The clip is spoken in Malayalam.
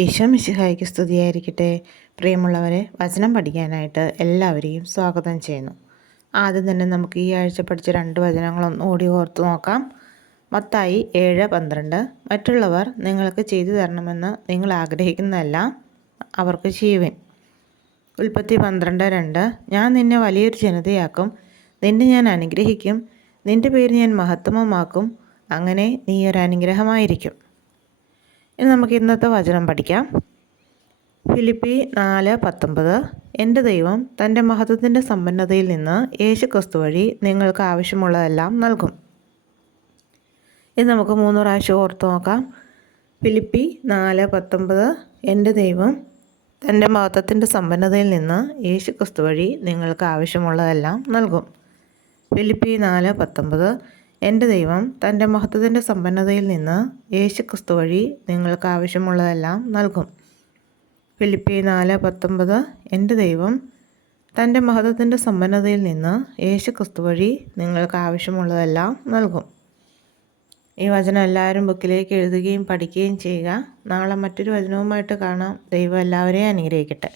ഈശോ മിശിഹായ്ക്ക് സ്തുതിയായിരിക്കട്ടെ. പ്രിയമുള്ളവരെ, വചനം പഠിക്കാനായിട്ട് എല്ലാവരെയും സ്വാഗതം ചെയ്യുന്നു. ആദ്യം തന്നെ നമുക്ക് ഈ ആഴ്ച പഠിച്ച 2 വചനങ്ങളൊന്ന് ഓടി ഓർത്ത് നോക്കാം. മത്തായി 7:12. മറ്റുള്ളവർ നിങ്ങൾക്ക് ചെയ്തു തരണമെന്ന് നിങ്ങൾ ആഗ്രഹിക്കുന്നതെല്ലാം അവർക്ക് ചെയ്യുവിൻ. ഉൽപ്പത്തി 12:2. ഞാൻ നിന്നെ വലിയൊരു ജനതയാക്കും, നിന്നെ ഞാൻ അനുഗ്രഹിക്കും, നിന്റെ പേര് ഞാൻ മഹത്വമാക്കും, അങ്ങനെ നീ ഒരു അനുഗ്രഹമായിരിക്കും. ഇനി നമുക്ക് ഇന്നത്തെ വചനം പഠിക്കാം. ഫിലിപ്പി 4:19. എൻ്റെ ദൈവം തൻ്റെ മഹത്വത്തിൻ്റെ സമ്പന്നതയിൽ നിന്ന് യേശുക്രിസ്തു വഴി നിങ്ങൾക്ക് ആവശ്യമുള്ളതെല്ലാം നൽകും. ഇത് നമുക്ക് 3 പ്രാവശ്യം ഓർത്ത് നോക്കാം. ഫിലിപ്പി 4:19. എൻ്റെ ദൈവം തൻ്റെ മഹത്വത്തിൻ്റെ സമ്പന്നതയിൽ നിന്ന് യേശുക്രിസ്തു വഴി നിങ്ങൾക്ക് ആവശ്യമുള്ളതെല്ലാം നൽകും. ഫിലിപ്പി 4:19. എൻ്റെ ദൈവം തൻ്റെ മഹത്വത്തിൻ്റെ സമ്പന്നതയിൽ നിന്ന് യേശുക്രിസ്തു വഴി നിങ്ങൾക്ക് ആവശ്യമുള്ളതെല്ലാം നൽകും. ഫിലിപ്പി 4:19. എൻ്റെ ദൈവം തൻ്റെ മഹത്വത്തിൻ്റെ സമ്പന്നതയിൽ നിന്ന് യേശുക്രിസ്തു വഴി നിങ്ങൾക്ക് ആവശ്യമുള്ളതെല്ലാം നൽകും. ഈ വചനം എല്ലാവരും ബുക്കിലേക്ക് എഴുതുകയും പഠിക്കുകയും ചെയ്യുക. നാളെ മറ്റൊരു വചനവുമായിട്ട് കാണാം. ദൈവം എല്ലാവരെയും അനുഗ്രഹിക്കട്ടെ.